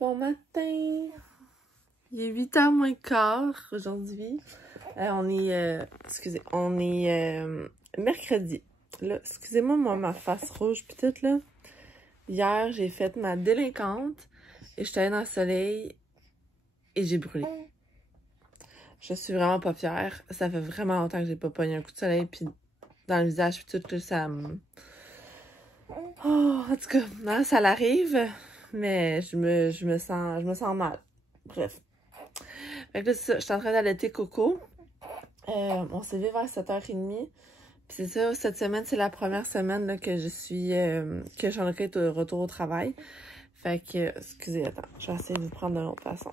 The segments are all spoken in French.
Bon matin! Il est 8h moins quart aujourd'hui. On est mercredi. Là, excusez-moi, moi, ma face rouge pis tout, là. Hier, j'ai fait ma délinquante et j'étais allée dans le soleil et j'ai brûlé. Je suis vraiment pas fière. Ça fait vraiment longtemps que j'ai pas pogné un coup de soleil pis dans le visage pis tout, là, ça me... Oh, en tout cas, là, ça l'arrive, mais je me sens mal. Bref. Fait que là, c'est ça, je suis en train d'allaiter Coco. On s'est levé vers 7h30. Puis c'est ça, cette semaine, c'est la première semaine là, que je suis... que Jean-Luc est de retour au travail. Fait que... excusez, attends. Je vais essayer de vous prendre d'une autre façon.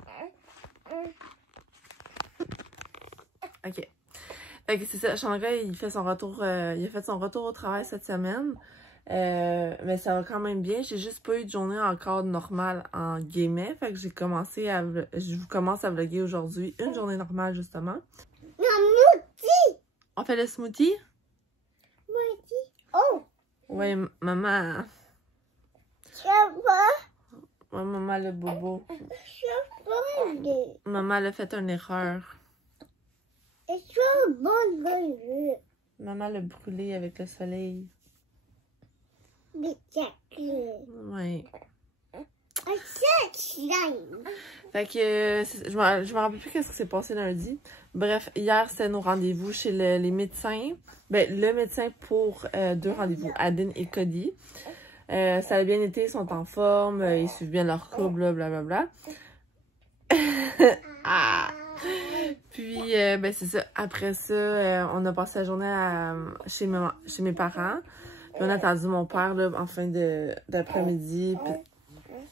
OK. Fait que c'est ça, Jean-Luc, il fait son retour... il a fait son retour au travail cette semaine. Mais ça va quand même bien. J'ai juste pas eu de journée encore normale en guillemets. Fait que je vous commence à vlogger aujourd'hui une journée normale justement. Smoothie! On fait le smoothie? Smoothie! Oh! Oui, maman. Je vois! Ouais, maman le bobo. Je vois! Maman elle a fait une erreur. Je vois! Maman l'a brûlé avec le soleil. Des chocolates. Ouais. Slime. Fait que je me rappelle plus qu'est-ce qui s'est passé lundi. Bref, hier c'était nos rendez-vous chez les médecins. Ben, le médecin pour deux rendez-vous, Adeline et Cody. Ça a bien été, ils sont en forme, ils suivent bien leur couple, blablabla. Ah! Puis, ben c'est ça. Après ça, on a passé la journée chez mes parents. Puis on a attendu mon père là, en fin d'après-midi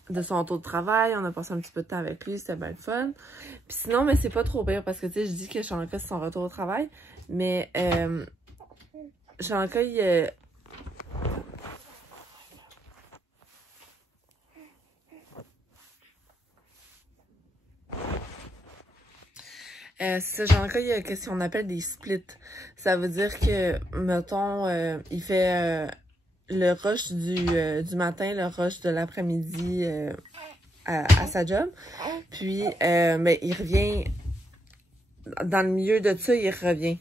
de son retour de travail. On a passé un petit peu de temps avec lui, c'était bien le fun. Puis sinon, mais c'est pas trop pire parce que tu sais, je dis que Jean-Luc c'est son retour au travail. Mais Jean-Luc, c'est ça, Jean-Luc, il y a ce qu'on appelle des splits. Ça veut dire que, mettons, il fait le rush du matin, le rush de l'après-midi à sa job. Puis, mais il revient, dans le milieu de ça, il revient.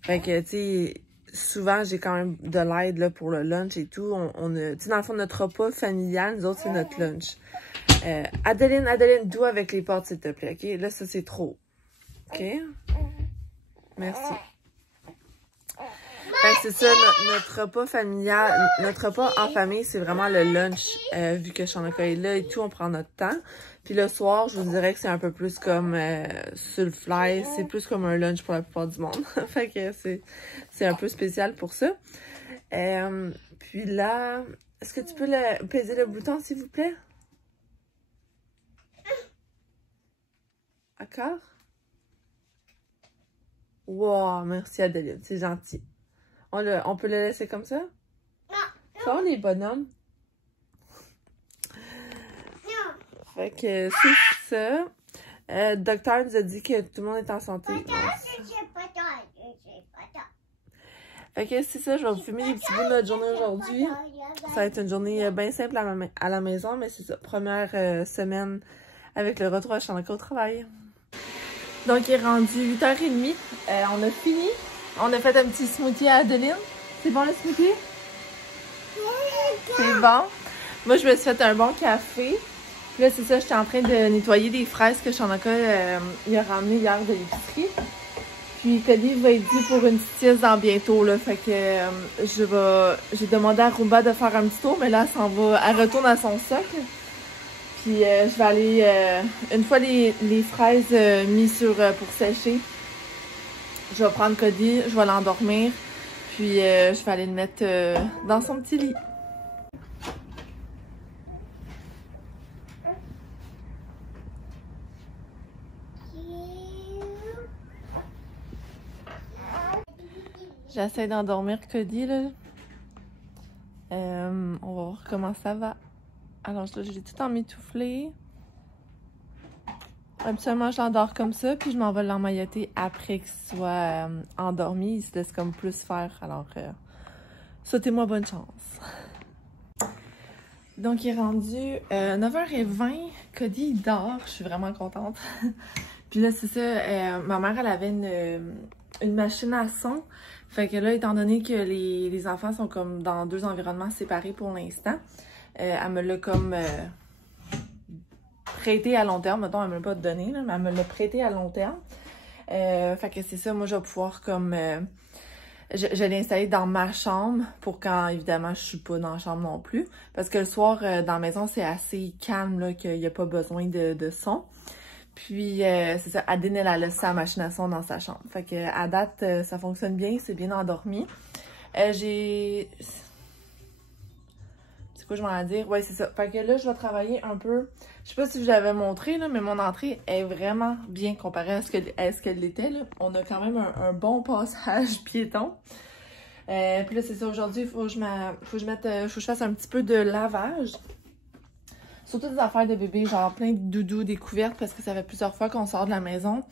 Fait que, tu sais, souvent, j'ai quand même de l'aide là pour le lunch et tout. Tu sais, dans le fond, notre repas familial, nous autres, c'est notre lunch. Adeline, doux avec les portes, s'il te plaît, OK? Là, ça, c'est trop. OK? Merci. Fait que c'est ça, notre repas familial, notre repas en famille, c'est vraiment le lunch, vu que Jean-Luc est là et tout, on prend notre temps. Puis le soir, je vous dirais que c'est un peu plus comme sur le fly, c'est plus comme un lunch pour la plupart du monde. Fait que c'est un peu spécial pour ça. Puis là, est-ce que tu peux peser le bouton, s'il vous plaît? D'accord? Wow, merci Adeline, c'est gentil. On peut le laisser comme ça? Non. Ça va les bonhommes? Non. Fait que c'est ça. Le docteur nous a dit que tout le monde est en santé. Fait que c'est ça, je vais vous filmer des petits bouts de notre journée aujourd'hui. Ça va être une journée bien simple à la maison, mais c'est ça. Première semaine avec le retour à Jean-Luc au travail. Donc, il est rendu 8h30. On a fini. On a fait un petit smoothie à Adeline. C'est bon le smoothie? C'est bon. Moi, je me suis fait un bon café. Puis là, c'est ça, j'étais en train de nettoyer des fraises que Jean-Luc il a ramené hier de l'épicerie. Puis Cody va être dû pour une petite sieste dans bientôt, là. Fait que j'ai demandé à Rumba de faire un petit tour, mais là, elle retourne à son socle. Puis je vais aller, une fois les fraises mises pour sécher, je vais prendre Cody, je vais l'endormir. Puis je vais aller le mettre dans son petit lit. J'essaie d'endormir Cody, là. On va voir comment ça va. Alors, je l'ai tout emmitouflé. Habituellement, je l'endors comme ça, puis je m'en vais l'emmailloter après qu'il soit endormi. Il se laisse comme plus faire. Alors, souhaitez-moi bonne chance. Donc, il est rendu 9h20. Cody, il dort. Je suis vraiment contente. Puis là, c'est ça. Ma mère, elle avait une machine à son. Fait que là, étant donné que les enfants sont comme dans 2 environnements séparés pour l'instant, elle me l'a comme prêté à long terme. Mettons, elle me l'a pas donné, là, mais elle me l'a prêté à long terme. Fait que c'est ça. Moi, je vais pouvoir comme... je l'ai installé dans ma chambre pour quand, évidemment, je suis pas dans la chambre non plus. Parce que le soir, dans la maison, c'est assez calme, là, qu'il n'y a pas besoin de son. Puis, c'est ça, Adine, elle a laissé sa machine à son dans sa chambre. Fait que, à date, ça fonctionne bien, c'est bien endormi. C'est quoi je m'en ai à dire? Ouais, c'est ça. Fait que là, je vais travailler un peu. Je sais pas si je vous l'avais montré, là, mais mon entrée est vraiment bien comparée à ce qu'elle l'était, là. On a quand même un bon passage piéton. Puis là, c'est ça. Aujourd'hui, il faut que je fasse un petit peu de lavage. Surtout des affaires de bébé, genre plein de doudous, des couvertes, parce que ça fait plusieurs fois qu'on sort de la maison.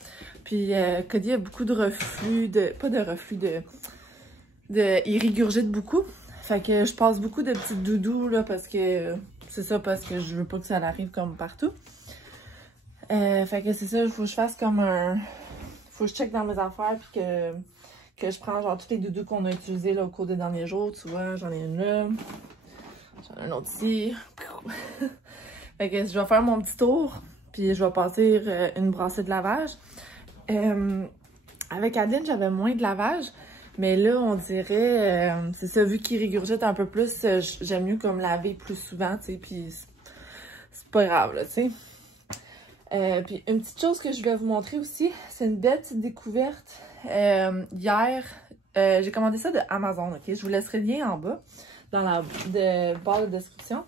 Puis Cody a beaucoup de reflux, pas de reflux, il régurgite beaucoup. Fait que je passe beaucoup de petits doudous, là, parce que c'est ça, parce que je veux pas que ça arrive comme partout. Fait que c'est ça, il faut que je fasse comme faut que je check dans mes affaires, puis que je prends genre tous les doudous qu'on a utilisés là, au cours des derniers jours. Tu vois, j'en ai une là, j'en ai une autre ici. Fait que je vais faire mon petit tour, puis je vais passer une brassée de lavage. Avec Adeline, j'avais moins de lavage, mais là, on dirait, c'est ça, vu qu'il régurgite un peu plus, j'aime mieux comme laver plus souvent, tu sais, puis c'est pas grave, là, tu sais. Puis une petite chose que je voulais vous montrer aussi, c'est une belle petite découverte. Hier, j'ai commandé ça de Amazon, ok? Je vous laisserai le lien en bas, dans la barre de description.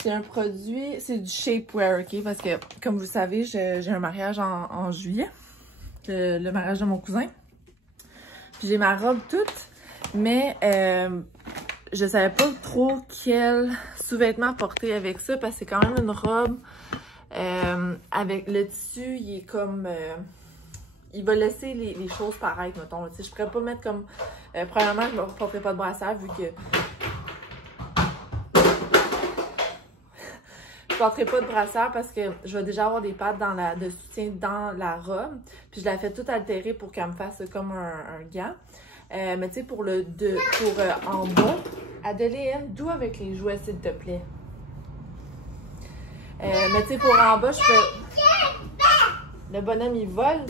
C'est un produit, c'est du shapewear, ok? Parce que, comme vous savez, j'ai un mariage en juillet. Le mariage de mon cousin. Puis j'ai ma robe toute, mais je savais pas trop quel sous-vêtement porter avec ça, parce que c'est quand même une robe avec le tissu, il est comme... il va laisser les choses paraître, mettons. Tu sais, je pourrais pas mettre comme... premièrement, je ne porterai pas de brassière, vu que... Je porterai pas de brassière parce que je vais déjà avoir des pattes de soutien dans la robe. Puis je la fais toute altérer pour qu'elle me fasse comme un gant. Mais tu sais, pour en bas, Adeline, d'où avec les jouets, s'il te plaît? Mais tu sais, pour en bas, je fais... Le bonhomme, il vole.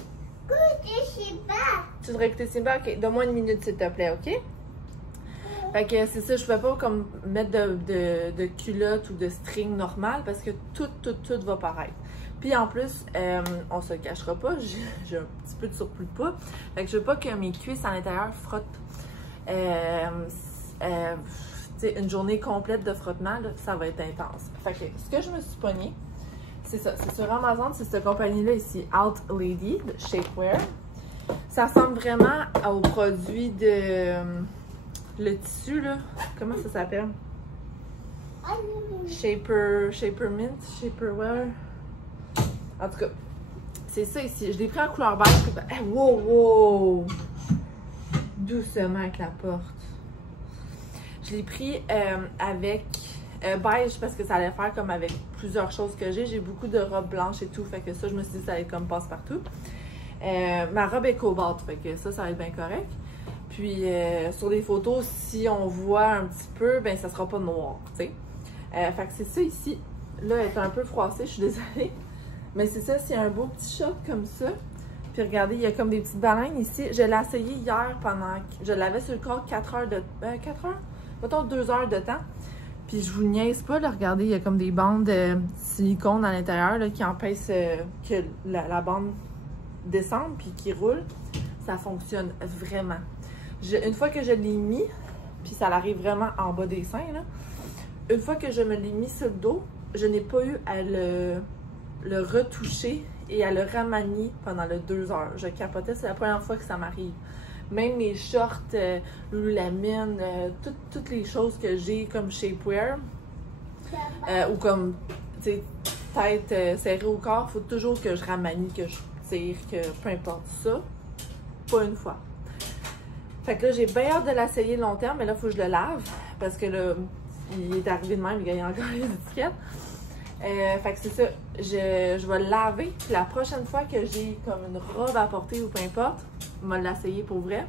Tu devrais écouter Simba? Ok, donne-moi une minute, s'il te plaît, ok? Fait que c'est ça, je pouvais pas comme mettre de culotte ou de string normal parce que tout va paraître. Puis en plus, on se le cachera pas, j'ai un petit peu de surplus de poids. Fait que je veux pas que mes cuisses à l'intérieur frottent. Tu sais, une journée complète de frottement, là, ça va être intense. Fait que ce que je me suis pognée, c'est ça, c'est sur Amazon, c'est cette compagnie-là ici, Out Lady, de Shapewear. Ça ressemble vraiment aux produits de... le tissu, là, comment ça s'appelle? Shapermint, Shaperwear. En tout cas, c'est ça ici. Je l'ai pris en couleur beige. Hey, wow! Doucement avec la porte. Je l'ai pris avec beige parce que ça allait faire comme avec plusieurs choses que j'ai. J'ai beaucoup de robes blanches et tout. Fait que ça, je me suis dit que ça allait comme passe-partout. Ma robe est cobalt. Fait que ça va être bien correct. Puis sur les photos, si on voit un petit peu, ben ça sera pas noir, tu sais. Fait que c'est ça ici. Là, elle est un peu froissée, je suis désolée. Mais c'est ça, c'est un beau petit shot comme ça. Puis regardez, il y a comme des petites baleines ici. Je l'ai essayé hier pendant... Je l'avais sur le corps 4 heures de... 4 heures? Mettons 2 heures de temps. Puis je vous niaise pas, là, regardez, il y a comme des bandes de silicone à l'intérieur là, qui empêchent que la bande descende puis qui roule. Ça fonctionne vraiment. Une fois que je l'ai mis, puis ça arrive vraiment en bas des seins, là, une fois que je me l'ai mis sur le dos, je n'ai pas eu à le retoucher et à le remanier pendant les 2 heures. Je capotais, c'est la première fois que ça m'arrive. Même mes shorts, Lululemon, toutes les choses que j'ai comme shapewear, ou comme, tu sais, tête serrée au corps, il faut toujours que je remanie, que je tire, que peu importe ça, pas une fois. Fait que là, j'ai bien hâte de l'essayer long terme, mais là, il faut que je le lave. Parce que là, il est arrivé de même, il gagne encore les étiquettes. Fait que c'est ça, je vais le laver, puis la prochaine fois que j'ai comme une robe à porter ou peu importe, je vais l'essayer pour vrai,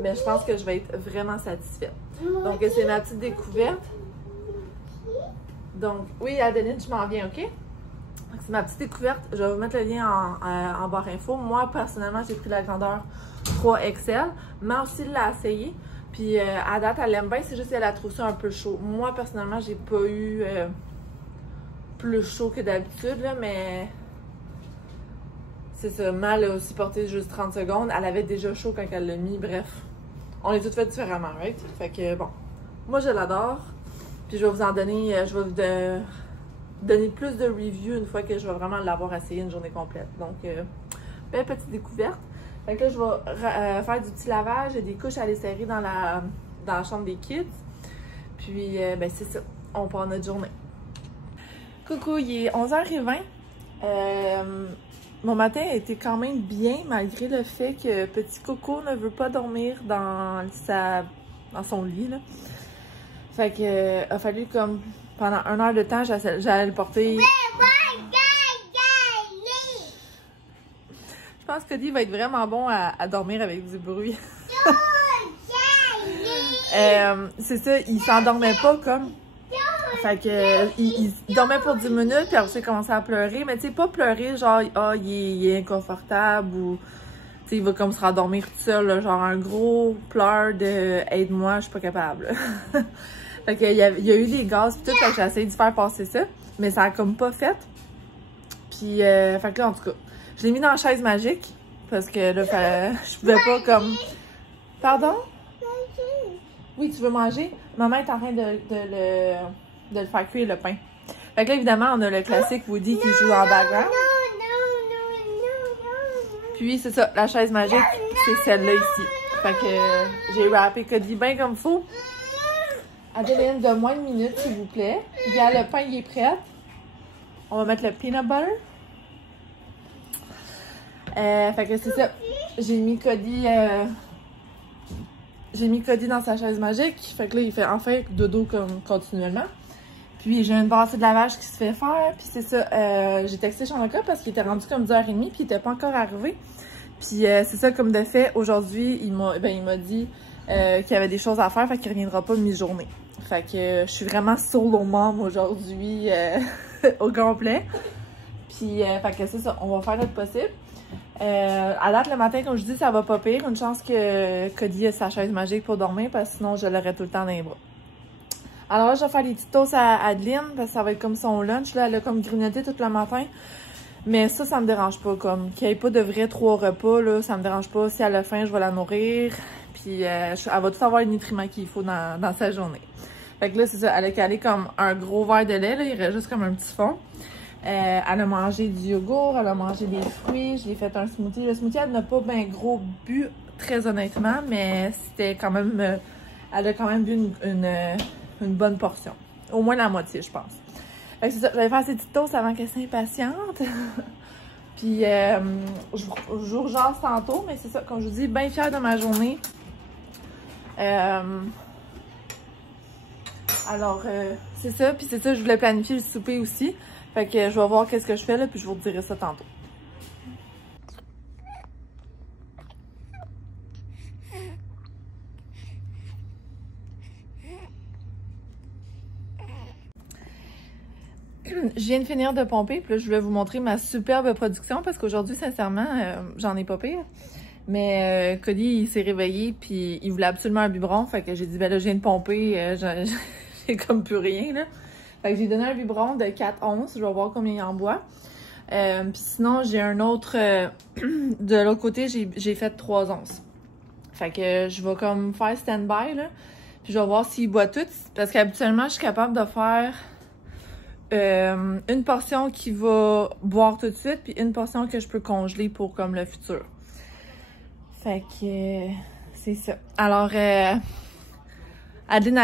mais je pense que je vais être vraiment satisfaite. Donc c'est ma petite découverte. Donc, oui Adeline, je m'en viens, ok? C'est ma petite découverte, je vais vous mettre le lien en barre info. Moi, personnellement, j'ai pris la grandeur 3XL, mais aussi l'a essayé. Puis à date, elle l'aime bien, c'est juste qu'elle a trouvé ça un peu chaud. Moi, personnellement, j'ai pas eu plus chaud que d'habitude, là, mais c'est ça. Mal a aussi porté juste 30 secondes. Elle avait déjà chaud quand elle l'a mis, bref. On les toutes fait différemment, right? Fait que bon, moi je l'adore. Puis je vais vous en donner, je vais vous donner plus de reviews une fois que je vais vraiment l'avoir essayé une journée complète. Donc, belle petite découverte. Fait que là, je vais faire du petit lavage et des couches à les serrer dans la chambre des kids. Puis, ben c'est ça. On part notre journée. Coucou, il est 11h20. Mon matin a été quand même bien, malgré le fait que petit Coco ne veut pas dormir dans son lit, là. Fait que, a fallu comme, pendant 1 heure de temps, j'allais le porter. Je pense que Cody va être vraiment bon à dormir avec du bruit. C'est ça, il s'endormait pas comme. Fait que il dormait pour 10 minutes, puis après il commençait à pleurer. Mais tu sais, pas pleurer genre, il est inconfortable ou tu sais, il va comme se rendormir tout seul, là, genre un gros pleur de aide-moi, je suis pas capable. Fait que il y a eu des gaz pis tout, fait que j'ai essayé de faire passer ça, mais ça a comme pas fait. Puis fait que là, en tout cas, je l'ai mis dans la chaise magique parce que là, je pouvais pas comme. Pardon? Oui, tu veux manger? Maman est en train de le faire cuire le pain. Fait que là, évidemment, on a le classique Woody qui joue en background. Puis c'est ça, la chaise magique, c'est celle-là ici. Fait que j'ai wrappé Cody bien comme faut. Adeline, de moins une minute, s'il vous plaît. Regarde, le pain, il est prêt. On va mettre le peanut butter. Fait que c'est ça. J'ai mis Cody dans sa chaise magique. Fait que là, il fait enfin dodo comme continuellement. Puis j'ai une bassée de lavage qui se fait faire. Puis c'est ça, j'ai texté Chanaka parce qu'il était rendu comme 10h30 puis il était pas encore arrivé. Puis c'est ça, comme de fait, aujourd'hui, il m'a dit qu'il y avait des choses à faire, fait qu'il reviendra pas mi-journée. Fait que je suis vraiment solo mom aujourd'hui au complet. Puis fait que c'est ça, on va faire notre possible. À date, le matin, comme je dis, ça va pas pire. Une chance que Cody ait sa chaise magique pour dormir, parce que sinon, je l'aurais tout le temps dans les bras. Alors là, je vais faire des petites toasts à Adeline, parce que ça va être comme son lunch. Là, elle a comme grignoté tout le matin. Mais ça me dérange pas. Comme qu'il n'y ait pas de vrais 3 repas, là, ça me dérange pas. Si elle a faim, je vais la nourrir. Puis elle va tout avoir les nutriments qu'il faut dans sa journée. Fait que là, c'est ça. Elle a calé comme un gros verre de lait. Là, il reste juste comme un petit fond. Elle a mangé du yogourt, elle a mangé des fruits, je lui ai fait un smoothie. Le smoothie, elle n'a pas bien gros bu, très honnêtement, mais c'était quand même... elle a quand même bu une bonne portion. Au moins la moitié, je pense. Fait que c'est ça, j'allais faire ces petites toasts avant qu'elle s'impatiente. Puis, je vous rejase tantôt, mais c'est ça, comme je vous dis, bien fière de ma journée. Alors, c'est ça, puis c'est ça, je voulais planifier le souper aussi. Fait que je vais voir qu'est-ce que je fais là, puis je vous redirai ça tantôt. Je viens de finir de pomper, puis là, je voulais vous montrer ma superbe production parce qu'aujourd'hui, sincèrement, j'en ai pas pire. Mais Cody, il s'est réveillé, puis il voulait absolument un biberon. Fait que j'ai dit, ben là, je viens de pomper, j'ai comme plus rien, là. Fait que j'ai donné un biberon de 4 onces. Je vais voir combien il en boit. Puis sinon, j'ai un autre... de l'autre côté, j'ai fait 3 onces. Fait que je vais comme faire stand-by, là. Puis je vais voir s'il boit tout. Parce qu'habituellement, je suis capable de faire une portion qui va boire tout de suite, puis une portion que je peux congeler pour comme le futur. Fait que c'est ça. Alors, Adeline,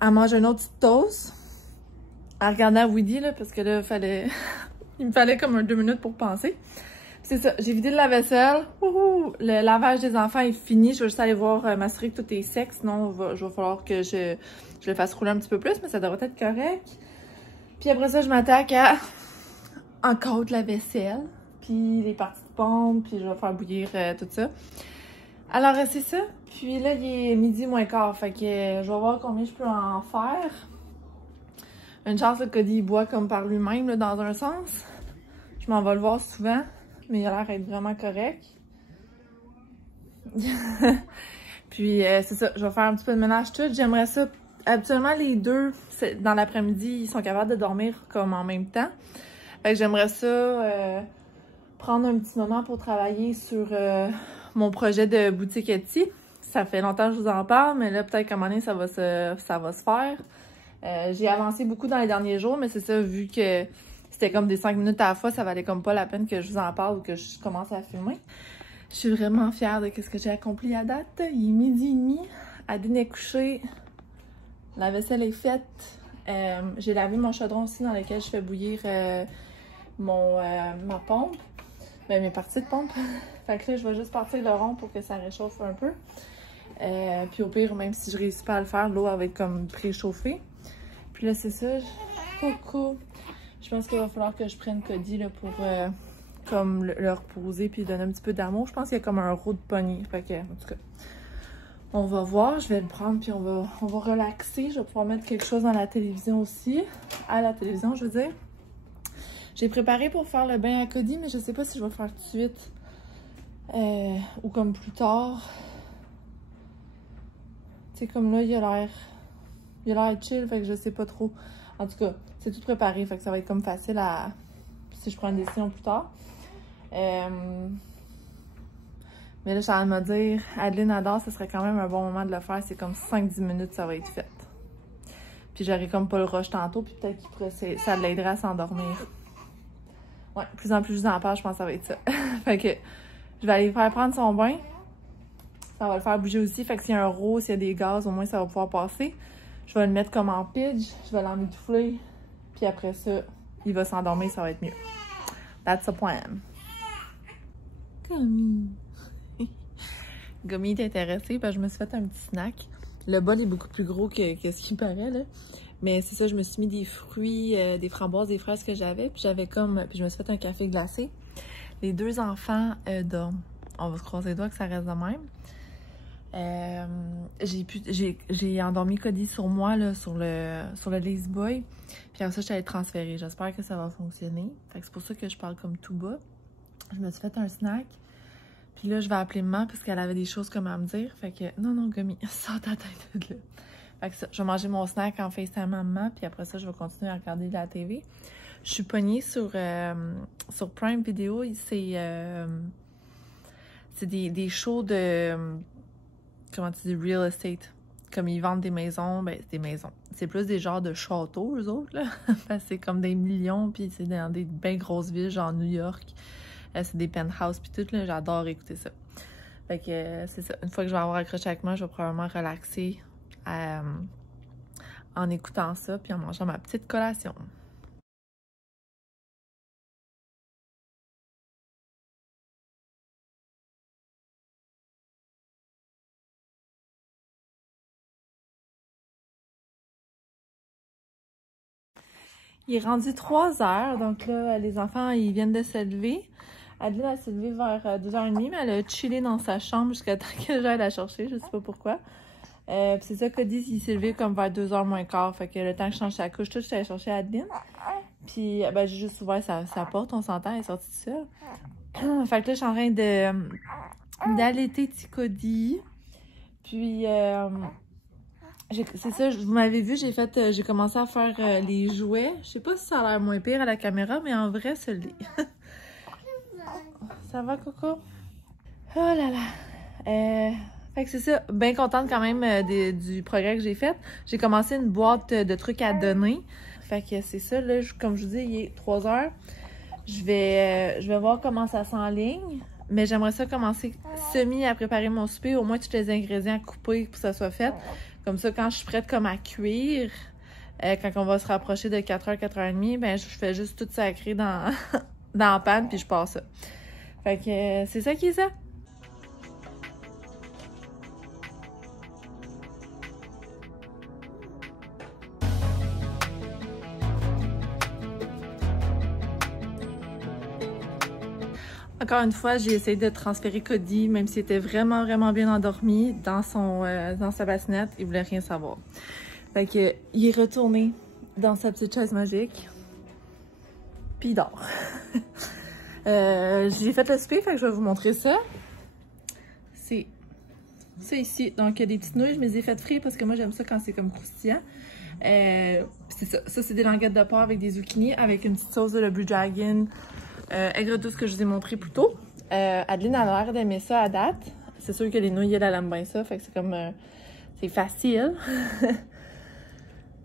elle mange un autre petit toast. En regardant Woody, là, parce que là, il me fallait comme 2 minutes pour penser. C'est ça, j'ai vidé le lave-vaisselle. Le lavage des enfants est fini. Je vais juste aller voir, m'assurer que tout est sec. Sinon, je va falloir que je le fasse rouler un petit peu plus, mais ça devrait être correct. Puis après ça, je m'attaque à encore de la vaisselle. Puis les parties de pompe, puis je vais faire bouillir tout ça. Alors, c'est ça. Puis là, il est midi moins quart. Fait que je vais voir combien je peux en faire. Une chance, le Cody, il boit comme par lui-même, là, dans un sens. Je m'en vais le voir souvent. Mais il a l'air d'être vraiment correct. Puis c'est ça, je vais faire un petit peu de ménage tout. J'aimerais ça. Habituellement, les deux, dans l'après-midi, ils sont capables de dormir comme en même temps. Fait que j'aimerais ça prendre un petit moment pour travailler sur mon projet de boutique Etsy. Ça fait longtemps que je vous en parle, mais là, peut-être qu'à un moment donné, ça va se faire. J'ai avancé beaucoup dans les derniers jours, mais c'est ça, vu que c'était comme des 5 minutes à la fois, ça valait comme pas la peine que je vous en parle ou que je commence à filmer. Je suis vraiment fière de ce que j'ai accompli à date. Il est 12h30. Adeline est couchée. La vaisselle est faite. J'ai lavé mon chaudron aussi dans lequel je fais bouillir ma pompe. Ben, mes parties de pompe. Fait que là, je vais juste partir le rond pour que ça réchauffe un peu. Puis au pire, même si je réussis pas à le faire, l'eau va être comme préchauffée. Puis là, c'est ça. Coucou. Je pense qu'il va falloir que je prenne Cody là, pour comme le reposer puis lui donner un petit peu d'amour. Je pense qu'il y a comme un roux de poignée. Fait que, en tout cas, on va voir. Je vais le prendre puis on va relaxer. Je vais pouvoir mettre quelque chose dans la télévision aussi. À la télévision, je veux dire. J'ai préparé pour faire le bain à Cody, mais je sais pas si je vais le faire tout de suite. Ou comme plus tard. Tu sais, comme là, il a l'air chill, fait que je sais pas trop. En tout cas, c'est tout préparé, fait que ça va être comme facile à... si je prends une décision plus tard. Mais là, je suis en train de me dire, Adeline adore, ce serait quand même un bon moment de le faire. C'est comme 5-10 minutes, ça va être fait. Puis j'aurai comme pas le rush tantôt, puis peut-être que ça l'aiderait à s'endormir. Ouais, plus en plus je vous en parle, je pense que ça va être ça. Fait que je vais aller faire prendre son bain. Ça va le faire bouger aussi, fait que s'il y a un roux, s'il y a des gaz, au moins ça va pouvoir passer. Je vais le mettre comme en pidge, je vais l'emmitoufler, puis après ça, il va s'endormir, ça va être mieux. That's the plan. Gummy. Gummy est intéressé, parce que je me suis fait un petit snack. Le bol est beaucoup plus gros que ce qu'il paraît, là. Mais c'est ça, je me suis mis des fruits, des framboises, des fraises que j'avais, puis puis je me suis fait un café glacé. Les deux enfants dorment. On va se croiser les doigts que ça reste de même. J'ai endormi Cody sur moi, là, sur le lazy boy. Puis après ça, je suis allée transférer. J'espère que ça va fonctionner. Fait que c'est pour ça que je parle comme tout bas. Je me suis fait un snack. Puis là, je vais appeler maman parce qu'elle avait des choses comme à me dire. Fait que, non, Gummy, sors ta tête de là. Fait que ça, je vais manger mon snack en FaceTime maman. Puis après ça, je vais continuer à regarder de la TV. Je suis pognée sur Prime Video. C'est des shows de... comment tu dis, real estate. Comme ils vendent des maisons, ben c'est des maisons. C'est plus des genres de châteaux, eux autres, là. C'est comme des millions, puis c'est dans des bien grosses villes, genre New York. C'est des penthouses, puis tout, là. J'adore écouter ça. Fait que c'est ça. Une fois que je vais avoir accroché avec moi, je vais probablement relaxer en écoutant ça, puis en mangeant ma petite collation. Il est rendu 3 heures, donc là, les enfants, ils viennent de se lever. Adeline, elle s'est levée vers 2h30, mais elle a chillé dans sa chambre jusqu'à temps que j'aille la chercher, je sais pas pourquoi. Puis c'est ça, Cody, il s'est levé comme vers 2h moins quart, fait que le temps que je change sa couche, tout, je suis allée chercher Adeline. Puis, ben, j'ai juste ouvert sa porte, on s'entend, elle est sortie de ça. Fait que là, je suis en train d'allaiter petit Cody. Puis, c'est ça, vous m'avez vu, j'ai commencé à faire les jouets. Je sais pas si ça a l'air moins pire à la caméra, mais en vrai, ça l'est. Ça va, Coco? Oh là là! Fait que c'est ça, bien contente quand même du progrès que j'ai fait. J'ai commencé une boîte de trucs à donner. Fait que c'est ça, là, comme je vous dis, il est 3 heures. Je vais voir comment ça s'enligne. Mais j'aimerais ça commencer semi à préparer mon souper, au moins tous les ingrédients coupés pour que ça soit fait. Comme ça, quand je suis prête comme à cuire, quand on va se rapprocher de 4h, 4h30, ben je fais juste tout sacré dans la panne puis je passe ça. Fait que c'est ça qui est ça. Encore une fois, j'ai essayé de transférer Cody, même s'il était vraiment, vraiment bien endormi, dans sa bassinette. Il voulait rien savoir. Fait que, il est retourné dans sa petite chaise magique. Puis il dort. J'ai fait le souper, fait que je vais vous montrer ça. C'est ça ici. Donc, il y a des petites nouilles, je me les ai faites frites parce que moi, j'aime ça quand c'est comme croustillant. C'est ça. Ça, c'est des languettes de porc avec des zucchini, avec une petite sauce de le Blue Dragon. Aigre douce que je vous ai montré plus tôt. Adeline a l'air d'aimer ça à date. C'est sûr que les nouilles, elle aime bien ça. Fait que c'est comme... c'est facile.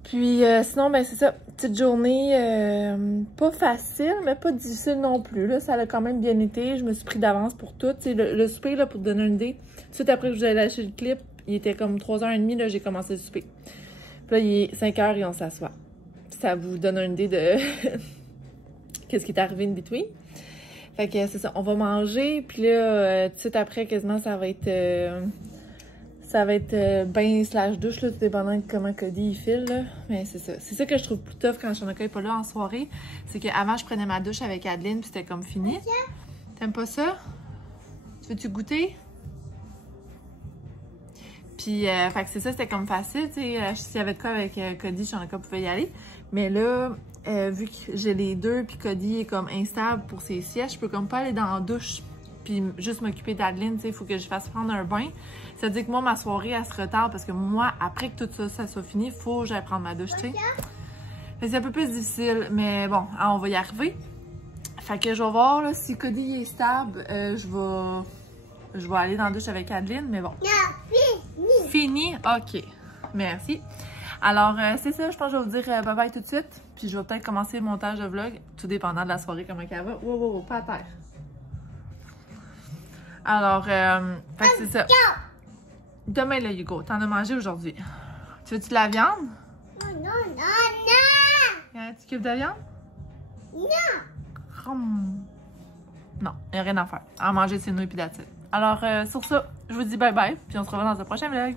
Puis sinon, ben c'est ça. Petite journée pas facile, mais pas difficile non plus. Là, ça a quand même bien été. Je me suis pris d'avance pour tout. Le souper, là, pour te donner une idée, tout de suite après que je vous ai lâché le clip, il était comme 3h30, là, j'ai commencé le souper. Puis là, il est 5h et on s'assoit. Ça vous donne une idée de... qu'est-ce qui est arrivé in between. Fait que c'est ça, on va manger, puis là, tout de suite après, quasiment, ça va être bain slash douche, là, tout dépendant de comment Cody il file, là. Mais c'est ça. C'est ça que je trouve plus tough quand Shanaka est pas là en soirée. C'est qu'avant, je prenais ma douche avec Adeline, puis c'était comme fini. T'aimes pas ça? Tu veux-tu goûter? Puis, fait que c'est ça, c'était comme facile, tu sais. S'il y avait de quoi avec Cody, Shanaka pouvait y aller. Mais là... vu que j'ai les deux, puis Cody est comme instable pour ses sièges, je peux comme pas aller dans la douche, puis juste m'occuper d'Adeline, tu sais, il faut que je fasse prendre un bain. Ça veut dire que moi, ma soirée, elle se retarde, parce que moi, après que tout ça soit fini, il faut que j'aille prendre ma douche, tu sais. C'est un peu plus difficile, mais bon, on va y arriver. Fait que je vais voir, là, si Cody est stable, je vais aller dans la douche avec Adeline, mais bon. Fini? OK. Merci. Alors, c'est ça, je pense que je vais vous dire bye-bye tout de suite. Puis je vais peut-être commencer le montage de vlog, tout dépendant de la soirée, comment elle va. Wow, pas à terre. Alors, fait que c'est ça. Demain, là, Hugo, t'en as mangé aujourd'hui. Tu veux-tu de la viande? Non. Il y a un petit cube de viande? Non. Non, il n'y a rien à faire. À manger ses nouilles puis that's it. Alors, sur ça, je vous dis bye-bye, puis on se revoit dans un prochain vlog.